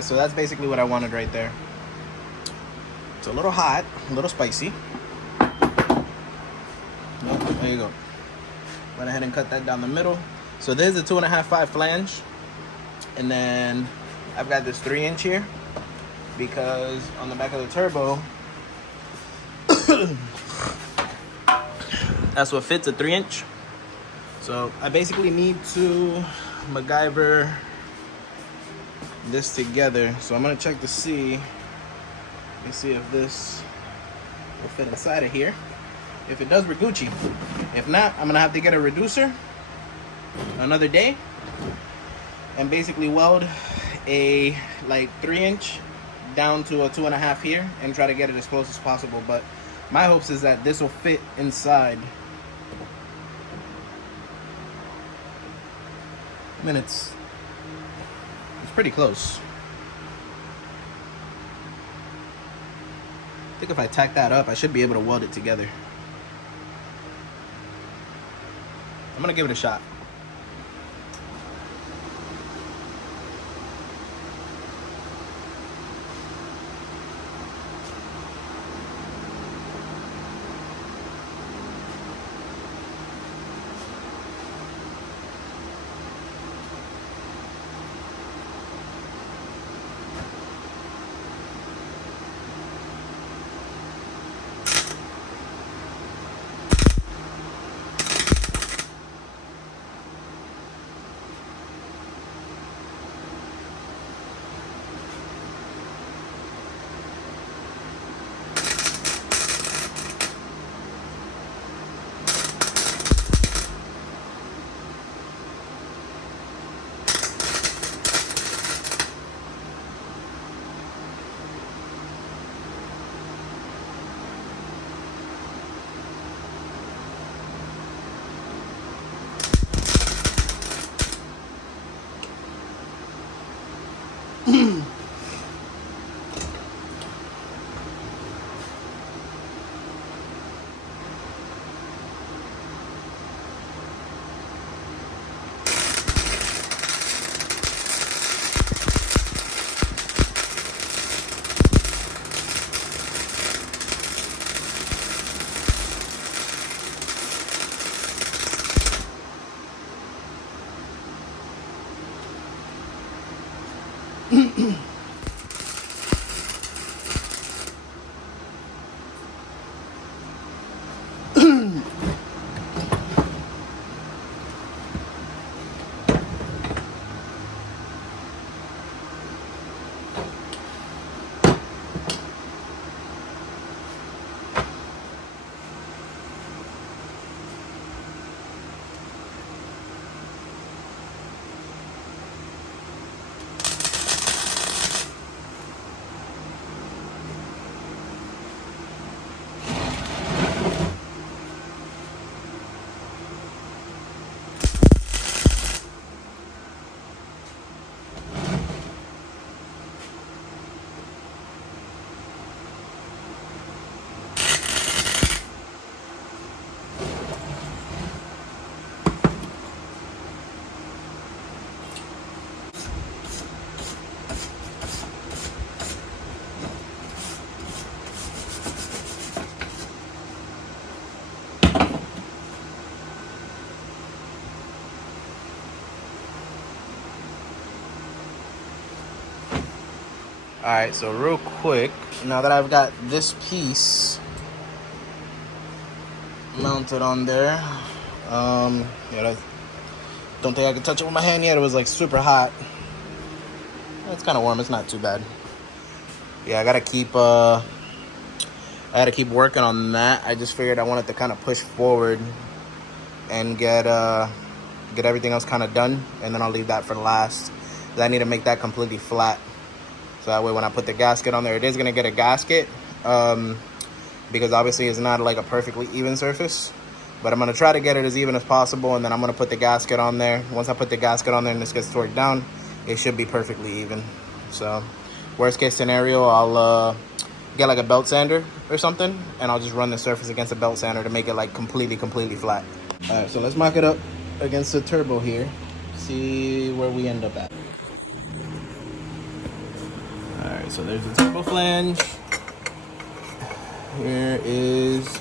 Alright, so that's basically what I wanted right there. It's a little hot, a little spicy. Oh, there you go. Went ahead and cut that down the middle. So there's a 2.5/5 flange. And then I've got this 3-inch here because on the back of the turbo, that's what fits, a 3-inch. So I basically need to MacGyver this together. So I'm gonna check to see. Let me see if this will fit inside of here. If it does, we're Gucci. If not, I'm gonna have to get a reducer another day and basically weld a like 3-inch down to a 2.5 here and try to get it as close as possible. But my hopes is that this will fit inside. I mean, it's pretty close. I think if I tack that up, I should be able to weld it together. I'm gonna give it a shot. Alright, so real quick, now that I've got this piece mounted on there, yeah, don't think I can touch it with my hand yet. It was like super hot. It's kind of warm, it's not too bad. Yeah, I gotta keep working on that. I just figured I wanted to kind of push forward and get everything else kind of done, and then I'll leave that for last. I need to make that completely flat. So that way when I put the gasket on there, it is going to get a gasket because obviously it's not like a perfectly even surface. But I'm going to try to get it as even as possible, and then I'm going to put the gasket on there. Once I put the gasket on there and this gets torqued down, it should be perfectly even. So worst case scenario, I'll get like a belt sander or something, and I'll just run the surface against a belt sander to make it like completely flat. All right, so let's mock it up against the turbo here. See where we end up at. All right, so there's the turbo flange. Here is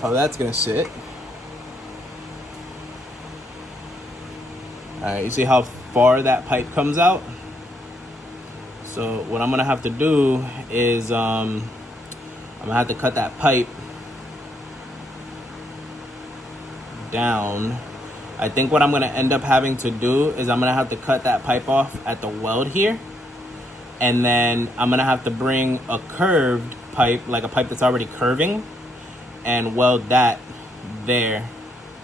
how that's gonna sit. All right, you see how far that pipe comes out? So what I'm gonna have to do is I'm gonna have to cut that pipe down. I think what I'm gonna end up having to do is I'm gonna have to cut that pipe off at the weld here, and then I'm gonna have to bring a curved pipe, like a pipe that's already curving, and weld that there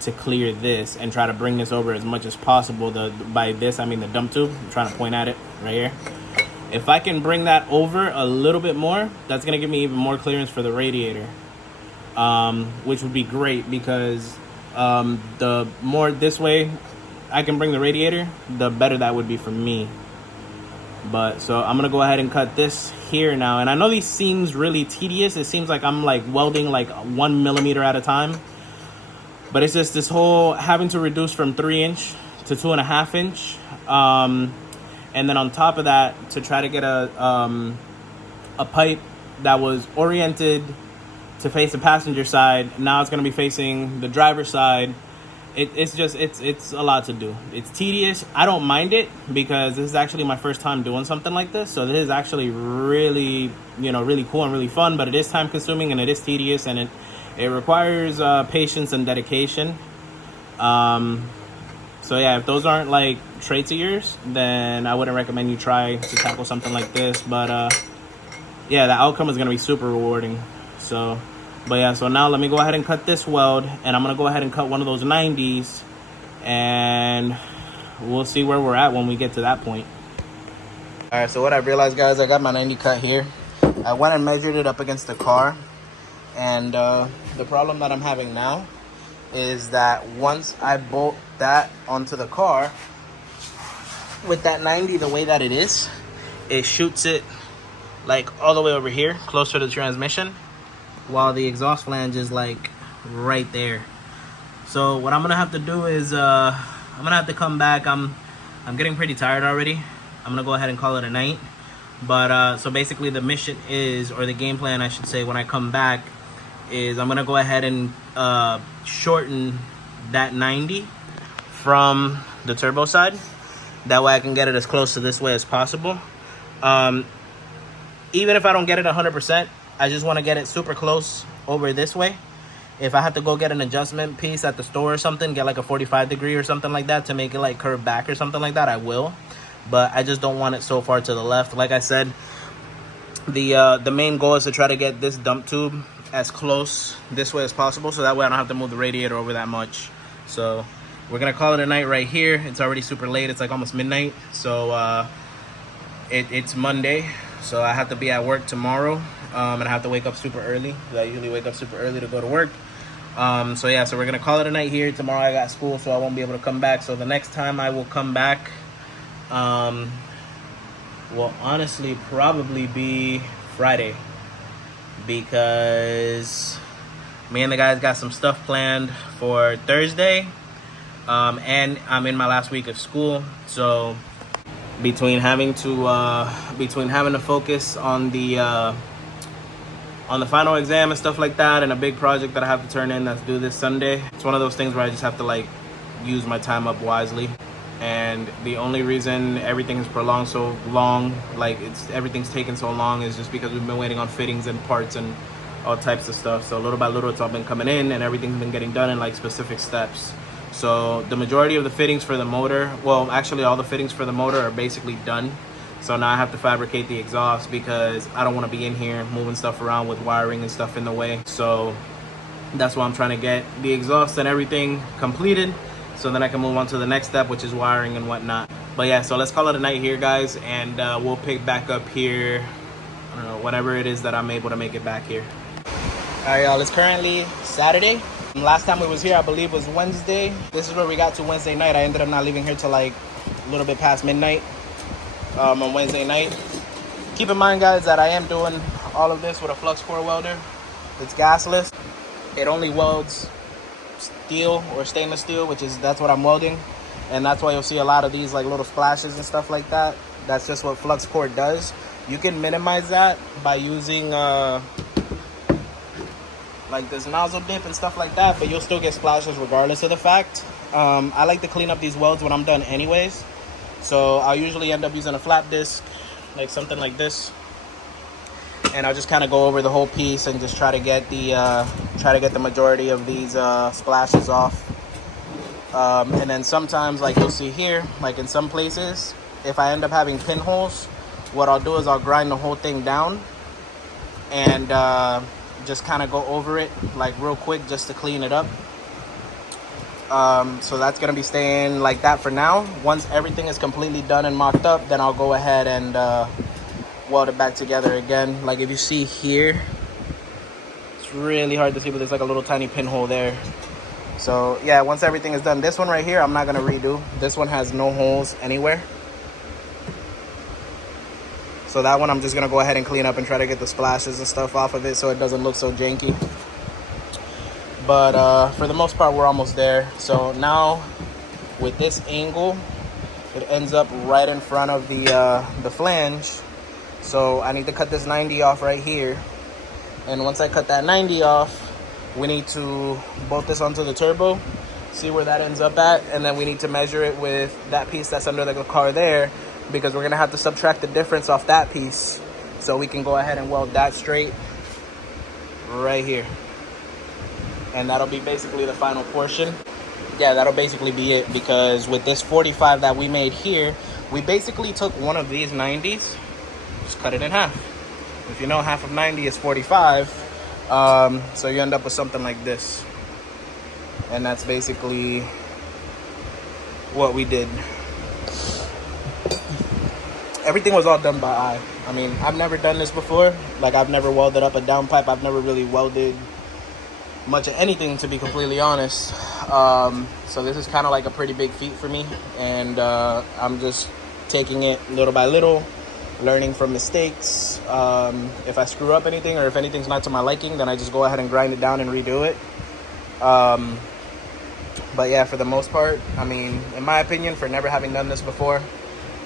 to clear this, and try to bring this over as much as possible. By this I mean the dump tube. I'm trying to point at it right here. If I can bring that over a little bit more, that's gonna give me even more clearance for the radiator, which would be great, because the more this way I can bring the radiator, the better that would be for me. But so I'm gonna go ahead and cut this here now. And I know these seems really tedious. It seems like I'm like welding like 1 millimeter at a time, but it's just this whole having to reduce from 3" to 2.5". And then on top of that, to try to get a pipe that was oriented to face the passenger side, now it's gonna be facing the driver's side. It's a lot to do. It's tedious. I don't mind it, because this is actually my first time doing something like this. So this is actually really, really cool and really fun, but it is time consuming and it is tedious, and it requires patience and dedication. So yeah, if those aren't like traits of yours, then I wouldn't recommend you try to tackle something like this. But yeah, the outcome is gonna be super rewarding. So, but yeah, so now let me go ahead and cut this weld, and I'm gonna go ahead and cut one of those 90s, and we'll see where we're at when we get to that point. All right, so what I realized, guys, I got my 90 cut here. I went and measured it up against the car, and the problem that I'm having now is that once I bolt that onto the car with that 90 the way that it is, it shoots it like all the way over here closer to the transmission, while the exhaust flange is like right there. So what I'm gonna have to do is I'm gonna have to come back. I'm getting pretty tired already. I'm gonna go ahead and call it a night. But so basically the mission is, or the game plan I should say, when I come back, is I'm gonna go ahead and shorten that 90 from the turbo side. That way I can get it as close to this way as possible. Even if I don't get it 100%, I just want to get it super close over this way. If I have to go get an adjustment piece at the store or something, get like a 45 degree or something like that to make it like curve back or something like that, I will. But I just don't want it so far to the left. Like I said, the main goal is to try to get this dump tube as close this way as possible, so that way I don't have to move the radiator over that much. So we're gonna call it a night right here. It's already super late. It's like almost midnight. So it's Monday, so I have to be at work tomorrow, and I have to wake up super early. I usually wake up super early to go to work. So yeah, so we're gonna call it a night here. Tomorrow I got school, so I won't be able to come back. So the next time I will come back will honestly probably be Friday, because me and the guys got some stuff planned for Thursday, and I'm in my last week of school. So between having to focus on the final exam and stuff like that, and a big project that I have to turn in that's due this Sunday, it's one of those things where I just have to like use my time up wisely. And the only reason everything is prolonged so long, like everything's taken so long, is just because we've been waiting on fittings and parts and all types of stuff. So little by little, it's all been coming in, and everything's been getting done in like specific steps. So the majority of the fittings for the motor, well, actually all the fittings for the motor are basically done. So now I have to fabricate the exhaust, because I don't want to be in here moving stuff around with wiring and stuff in the way. So that's why I'm trying to get the exhaust and everything completed, so then I can move on to the next step, which is wiring and whatnot. But yeah, so let's call it a night here, guys, and we'll pick back up here, I don't know, whenever it is that I'm able to make it back here. All right, y'all, it's currently Saturday. Last time we was here, I believe, was Wednesday. This is where we got to Wednesday night. I ended up not leaving here till like a little bit past midnight on Wednesday night. Keep in mind, guys, that I am doing all of this with a flux core welder. It's gasless. It only welds steel or stainless steel, that's what I'm welding, and that's why you'll see a lot of these like little splashes and stuff like that. That's just what flux core does. You can minimize that by using like this nozzle dip and stuff like that, but you'll still get splashes regardless of the fact. I like to clean up these welds when I'm done anyways, so I'll usually end up using a flap disc, like something like this, and I'll just kind of go over the whole piece and just try to get the majority of these splashes off. And then sometimes, like you'll see here, like in some places, if I end up having pinholes, what I'll do is I'll grind the whole thing down and just kind of go over it like real quick just to clean it up. So that's gonna be staying like that for now. Once everything is completely done and mocked up, then I'll go ahead and weld it back together again. Like if you see here, it's really hard to see, but there's like a little tiny pinhole there. So yeah, once everything is done, this one right here I'm not gonna redo. This one has no holes anywhere, so that one I'm just gonna go ahead and clean up and try to get the splashes and stuff off of it so it doesn't look so janky. But for the most part, we're almost there. So now with this angle, it ends up right in front of the flange. So I need to cut this 90 off right here. And once I cut that 90 off, we need to bolt this onto the turbo, see where that ends up at, and then we need to measure it with that piece that's under the car there, because we're gonna have to subtract the difference off that piece so we can go ahead and weld that straight right here. And that'll be basically the final portion. Yeah, that'll basically be it, because with this 45 that we made here, we basically took one of these 90s, just cut it in half. If you know, half of 90 is 45, so you end up with something like this. And that's basically what we did. Everything was all done by eye. I mean, I've never done this before. Like, I've never welded up a downpipe. I've never really welded much of anything, to be completely honest. So this is kind of like a pretty big feat for me, and I'm just taking it little by little, learning from mistakes. If I screw up anything, or if anything's not to my liking, then I just go ahead and grind it down and redo it. But yeah, for the most part, I mean, in my opinion, for never having done this before,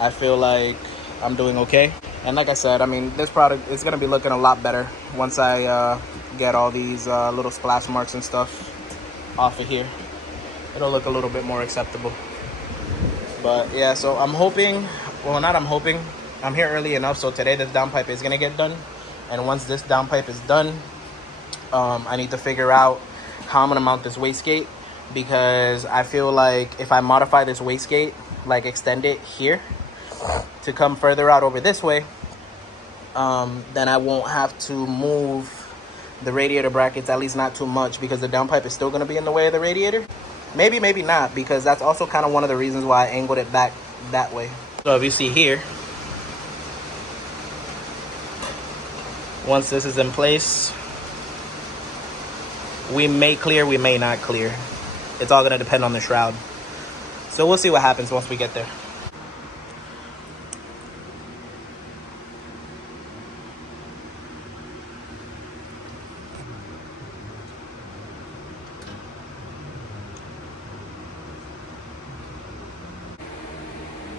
I feel like I'm doing okay. And like I said, I mean, this product is going to be looking a lot better once I get all these little splash marks and stuff off of here. It'll look a little bit more acceptable. But yeah, so I'm hoping, well, not I'm hoping, I'm here early enough, so today this downpipe is going to get done. And once this downpipe is done, I need to figure out how I'm going to mount this wastegate, because I feel like if I modify this wastegate, like extend it here to come further out over this way, then I won't have to move the radiator brackets, at least not too much, because the downpipe is still going to be in the way of the radiator. Maybe, maybe not, because that's also kind of one of the reasons why I angled it back that way. So if you see here, once this is in place, we may clear, we may not clear. It's all going to depend on the shroud. So we'll see what happens once we get there.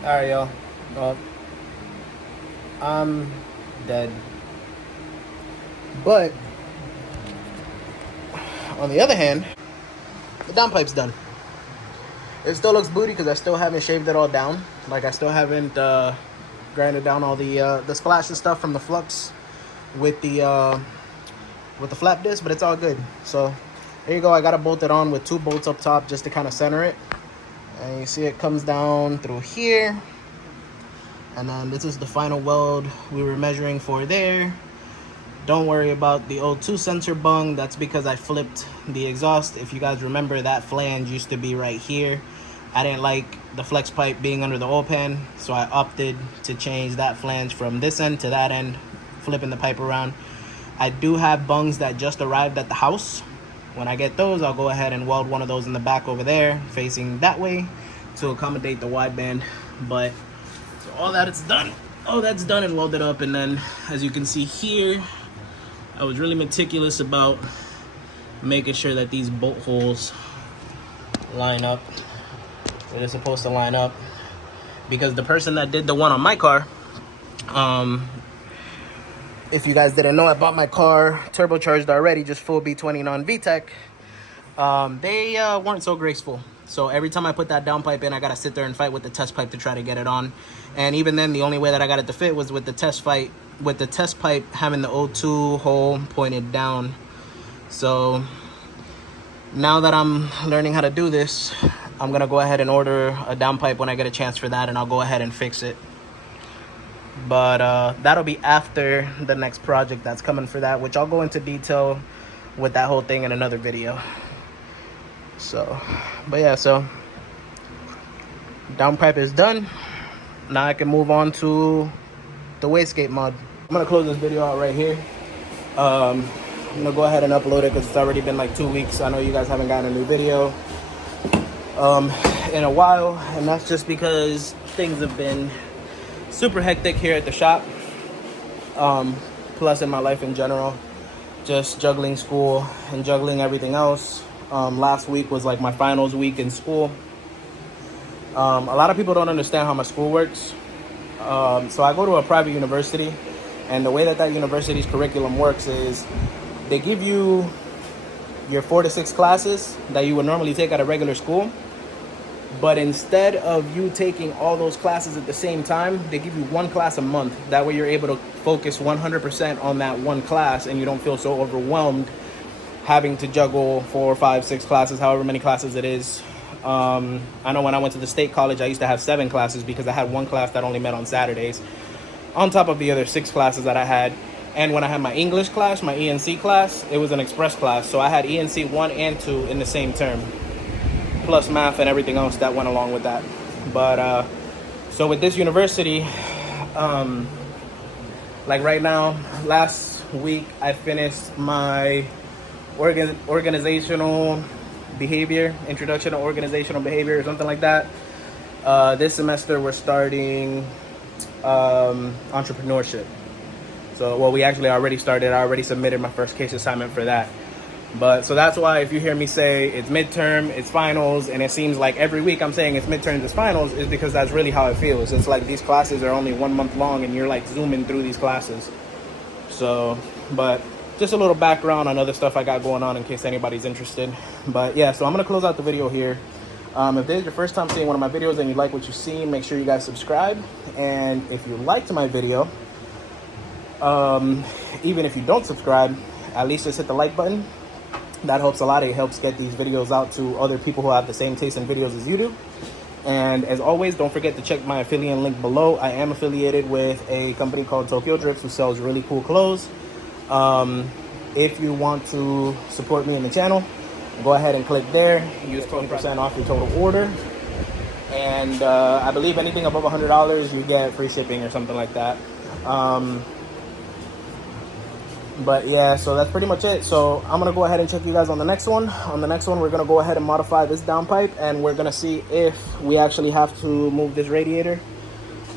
Alright, y'all. Well, I'm dead. But on the other hand, the downpipe's done. It still looks booty because I still haven't shaved it all down. Like, I still haven't grinded down all the splash and stuff from the flux with the flap disc, but it's all good. So there you go. I got it bolted on with 2 bolts up top just to kind of center it. And you see it comes down through here. And then this is the final weld we were measuring for there. Don't worry about the O2 sensor bung. That's because I flipped the exhaust. If you guys remember, that flange used to be right here. I didn't like the flex pipe being under the oil pan, so I opted to change that flange from this end to that end, flipping the pipe around. I do have bungs that just arrived at the house. When I get those, I'll go ahead and weld one of those in the back over there, facing that way to accommodate the wideband. But so all that is done. Oh, that's done and welded up. And then as you can see here, I was really meticulous about making sure that these bolt holes line up. They're supposed to line up, because the person that did the one on my car, If you guys didn't know, I bought my car turbocharged already, just full B20 non-VTEC. They weren't so graceful. So every time I put that downpipe in, I gotta sit there and fight with the test pipe to try to get it on. And even then, the only way that I got it to fit was with the test pipe having the O2 hole pointed down. So now that I'm learning how to do this, I'm gonna go ahead and order a downpipe when I get a chance for that, and I'll go ahead and fix it. But that'll be after the next project that's coming for that, which I'll go into detail with that whole thing in another video. So, but yeah, so downpipe is done. Now I can move on to the wastegate mod. I'm gonna close this video out right here. I'm gonna go ahead and upload it because it's already been like 2 weeks. I know you guys haven't gotten a new video in a while, and that's just because things have been super hectic here at the shop, plus in my life in general, just juggling school and juggling everything else. Last week was like my finals week in school. A lot of people don't understand how my school works. So I go to a private university, and the way that university's curriculum works is they give you your 4 to 6 classes that you would normally take at a regular school. But instead of you taking all those classes at the same time, they give you 1 class a month. That way you're able to focus 100% on that 1 class, and you don't feel so overwhelmed having to juggle 4, 5, 6 classes, however many classes it is. I know when I went to the state college, I used to have 7 classes because I had 1 class that only met on Saturdays, on top of the other 6 classes that I had. And when I had my English class, my ENC class, it was an express class. So I had ENC 1 and 2 in the same term, plus math and everything else that went along with that. But so with this university, like right now, last week I finished my organizational behavior, introduction to organizational behavior or something like that. This semester we're starting entrepreneurship. So, well, we actually already started. I already submitted my first case assignment for that. But so that's why if you hear me say it's midterm, it's finals, and it seems like every week I'm saying it's midterms, it's finals, is because that's really how it feels. It's like these classes are only 1 month long and you're like zooming through these classes. So, but just a little background on other stuff I got going on in case anybody's interested. But yeah, so I'm going to close out the video here. If this is your first time seeing one of my videos and you like what you see, make sure you guys subscribe. And if you liked my video, even if you don't subscribe, at least just hit the like button. That helps a lot. It helps get these videos out to other people who have the same taste in videos as you do. And as always, don't forget to check my affiliate link below. I am affiliated with a company called Tokyo Drips who sells really cool clothes. If you want to support me in the channel, go ahead and click there. Use 20% off your total order. And I believe anything above $100, you get free shipping or something like that. But yeah, so that's pretty much it. So I'm going to go ahead and check you guys on the next one. On the next one, we're going to go ahead and modify this downpipe, and we're going to see if we actually have to move this radiator.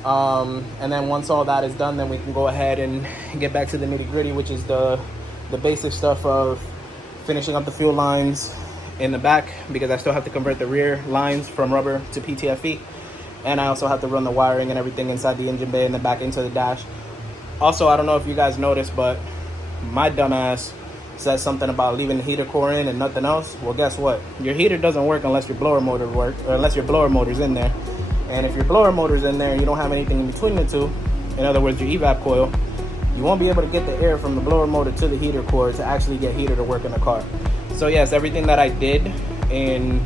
And then once all that is done, then we can go ahead and get back to the nitty gritty, which is the basic stuff of finishing up the fuel lines in the back, because I still have to convert the rear lines from rubber to PTFE. And I also have to run the wiring and everything inside the engine bay and then back into the dash. Also, I don't know if you guys noticed, but my dumbass said something about leaving the heater core in and nothing else. Well, guess what? Your heater doesn't work unless your blower motor works, or unless your blower motor's in there. And if your blower motor's in there and you don't have anything in between the two, in other words, your evap coil, you won't be able to get the air from the blower motor to the heater core to actually get heater to work in the car. So yes, everything that I did in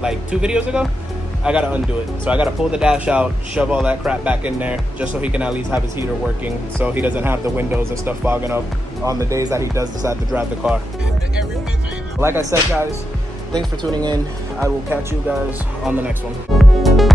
like 2 videos ago, I gotta undo it. So I gotta pull the dash out, shove all that crap back in there, just so he can at least have his heater working, so he doesn't have the windows and stuff fogging up on the days that he does decide to drive the car. Like I said, guys, thanks for tuning in. I will catch you guys on the next one.